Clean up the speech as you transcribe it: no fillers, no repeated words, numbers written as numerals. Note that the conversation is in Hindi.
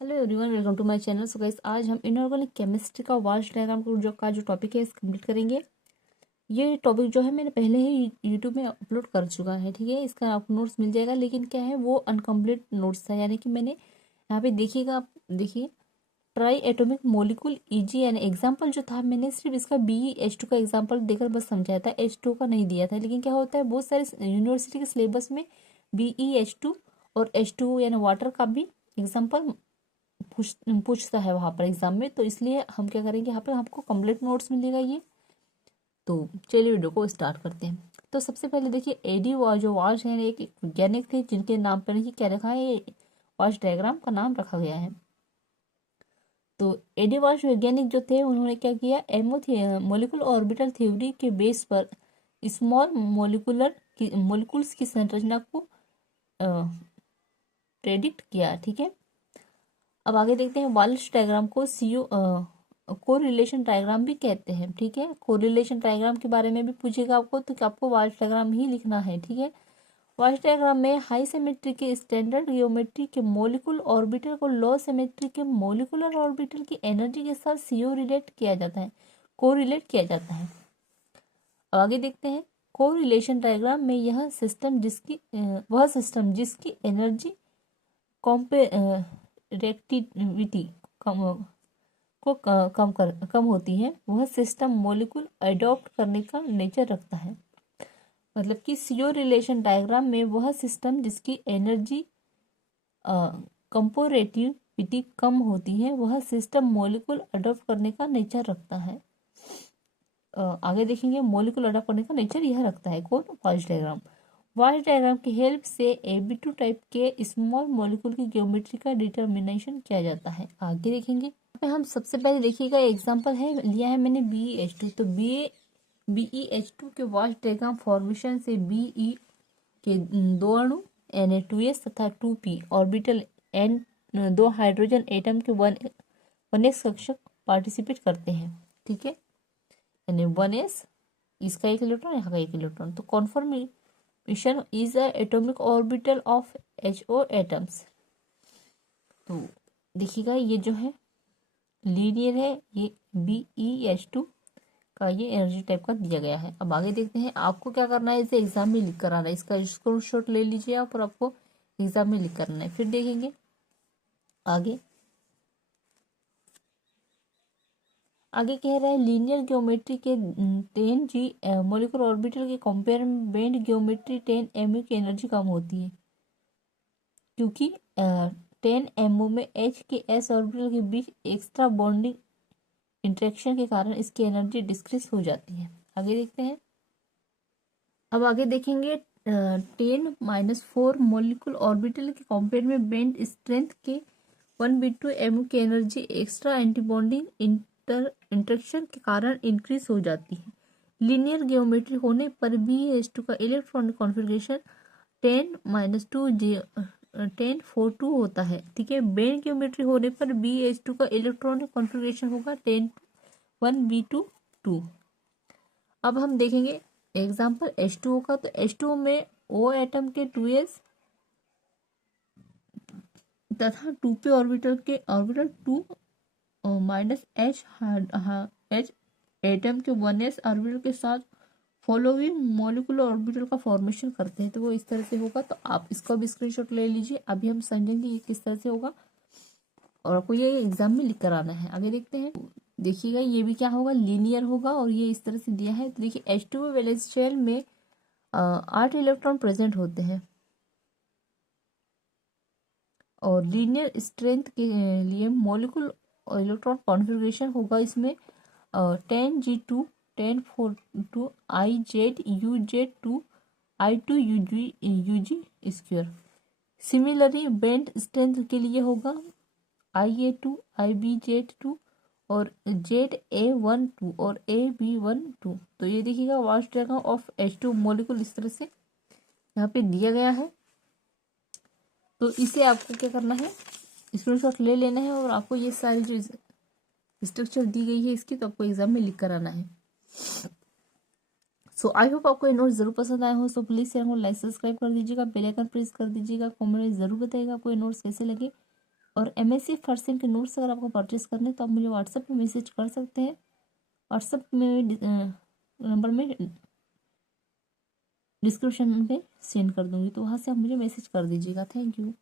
Hello everyone, welcome to my channel. So guys, आज हम इनऑर्गेनिक केमिस्ट्री का वाश डायग्राम जो टॉपिक है इस कंप्लीट करेंगे। ये टॉपिक जो है मैंने पहले ही यूट्यूब में अपलोड कर चुका है, ठीक है। इसका आपको नोट्स मिल जाएगा, लेकिन क्या है वो अनकम्प्लीट नोट्स था, यानी कि मैंने यहाँ पे देखिएगा, आप देखिए, try atomic molecule easy an example जो था, मैंने सिर्फ इसका BeH2 का एग्जाम्पल देकर बस समझाया था, H2 का नहीं दिया था। लेकिन क्या होता है, बहुत सारे यूनिवर्सिटी के सिलेबस में BeH2 और H2 यानी वाटर का भी एग्जाम्पल पूछता है वहां पर एग्जाम में। तो इसलिए हम क्या करेंगे, यहाँ पे आपको कंप्लीट नोट्स मिलेगा ये। तो चलिए वीडियो को स्टार्ट करते हैं। तो सबसे पहले देखिए, एडी जो वाश है, एक वैज्ञानिक थे जिनके नाम पर ही क्या रखा है, ये वाश डायग्राम का नाम रखा गया है। तो एडी वाश वैज्ञानिक जो थे, उन्होंने क्या किया, मोलिकुलर ऑर्बिटल थ्योरी के बेस पर स्मॉल मोलिकुल्स की संरचना को प्रेडिक्ट किया, ठीक है। अब आगे देखते हैं, वाल्श डायग्राम को कोरिलेशन डायग्राम भी कहते हैं, ठीक है। कोरिलेशन डायग्राम के बारे में भी पूछेगा आपको, तो आपको वाल्श डायग्राम ही लिखना है, ठीक है। वाल्श डायग्राम में हाई सिमेट्री के स्टैंडर्ड जियोमेट्री के मोलिकुलर ऑर्बिटल को लो सिमेट्री के मोलिकुलर ऑर्बिटल की एनर्जी के साथ रिलेट किया जाता है, कोरिलेट किया जाता है। अब आगे देखते हैं, कोरिलेशन डायग्राम में वह सिस्टम जिसकी एनर्जी कॉम्पेरेटिविटी कम कम होती है, वह सिस्टम मोलिकुल अडॉप्ट करने का नेचर रखता है। मतलब कि सीओ रिलेशन डायग्राम में वह सिस्टम जिसकी एनर्जी कंपेरेटिविटी कम होती है, वह सिस्टम मोलिकुल अडॉप्ट करने का नेचर रखता है। आगे देखेंगे, मोलिकुल अडॉप्ट करने का नेचर यह रखता है कौन, वाल्श डायग्राम। वाल्श डायग्राम की हेल्प से AB2 टाइप के स्मॉल मॉलिक्यूल की ज्योमेट्री का डिटर्मिनेशन किया जाता है। आगे देखेंगे, पे हम सबसे पहले देखिएगा, एग्जांपल है लिया है मैंने BeH2। तो BeH2 के वाल्श डायग्राम फॉर्मेशन से Be के दो अणु Na2S तथा 2p ऑर्बिटल N दो हाइड्रोजन एटम के 1s कक्षक पार्टिसिपेट करते हैं, ठीक है। यानी 1s, इसका एक इलेक्ट्रॉन, यहाँ का एक इलेक्ट्रॉन। तो conformation is a atomic orbital of HO atoms. तो देखिएगा, ये जो है लीनियर है, ये BeH2 का ये एनर्जी टाइप का दिया गया है। अब आगे देखते हैं, आपको क्या करना है, इसे एग्जाम में लिख कर आना है। इसका स्क्रीनशॉट ले लीजिए आप, और आपको एग्जाम में लिख कर आना है। फिर देखेंगे आगे, कह रहा है लीनियर ज्योमेट्री के 10G मोलिकुलर ऑर्बिटल के कंपेयर में बेंड ज्योमेट्री 10 mu की एनर्जी कम होती है, क्योंकि 10 mu में H के S ऑर्बिटल के बीच एक्स्ट्रा बॉन्डिंग इंटरेक्शन के कारण इसकी एनर्जी डिक्रीज हो जाती है। आगे देखते हैं, अब आगे देखेंगे, 10-4 मोलिकुल ऑर्बिटल के कंपेयर में बेंड स्ट्रेंथ के 1b2 mu की एनर्जी एक्स्ट्रा एंटीबॉन्डिंग इंटरेक्शन के कारण इंक्रीज हो जाती है। लीनियर ज्योमेट्री होने पर BeH2 का इलेक्ट्रॉनिक कॉन्फ़िगरेशन 10-4-2 होता है, ठीक है। बेंड ज्योमेट्री होने पर BeH2 का इलेक्ट्रॉनिक कॉन्फ़िगरेशन होगा 10-1b2-2। अब हम देखेंगे एग्जाम्पल H2O का। तो H2O में O एटम के 2s तथा 2p ऑर्बिटल के ऑर्बिटल 2 -H एटम के 1s ऑर्बिटल के साथ फॉलोइंग मोलिकुलर ऑर्बिटल का फॉर्मेशन करते हैं। तो वो इस तरह से होगा। तो आप इसका भी स्क्रीनशॉट ले लीजिए, अभी हम समझेंगे ये किस तरह से होगा, और आपको ये एग्जाम में लिख कर आना है। आगे देखते हैं, देखिएगा ये भी क्या होगा, लीनियर होगा, और ये इस तरह से दिया है। तो देखिए, H2O वैलेंस शेल में 8 इलेक्ट्रॉन प्रेजेंट होते हैं, और लीनियर स्ट्रेंथ के लिए मोलिकुल इलेक्ट्रॉन कॉन्फ़िगरेशन होगा इसमें 10G2 1042 IZ UZ2 I2 UG square. Similarly bend strength के लिए होगा IA2 IBZ2 और ZA12 और AB12। तो ये देखिएगा, Walsh diagram of H2 molecule इस तरह से यहाँ पे दिया गया है। तो इसे आपको क्या करना है, स्क्रीनशॉट ले लेना है, और आपको ये सारी जो स्ट्रक्चर दी गई है इसकी, तो आपको एग्जाम में लिख कर आना है। सो आई होप आपको ये नोट जरूर पसंद आए हो। सो प्लीज चैनल को लाइक सब्सक्राइब कर दीजिएगा, बेल आइकन प्रेस कर दीजिएगा, कमेंट में जरूर बताइएगा आपको ये नोट्स कैसे लगे। और MSc फर्स्ट सेम के नोट्स अगर आपको परचेस करने तो आप मुझे व्हाट्सएप में मैसेज कर सकते हैं। व्हाट्सएप में नंबर में डिस्क्रिप्शन में सेंड कर दूंगी, तो वहाँ से आप मुझे मैसेज कर दीजिएगा। Thank you.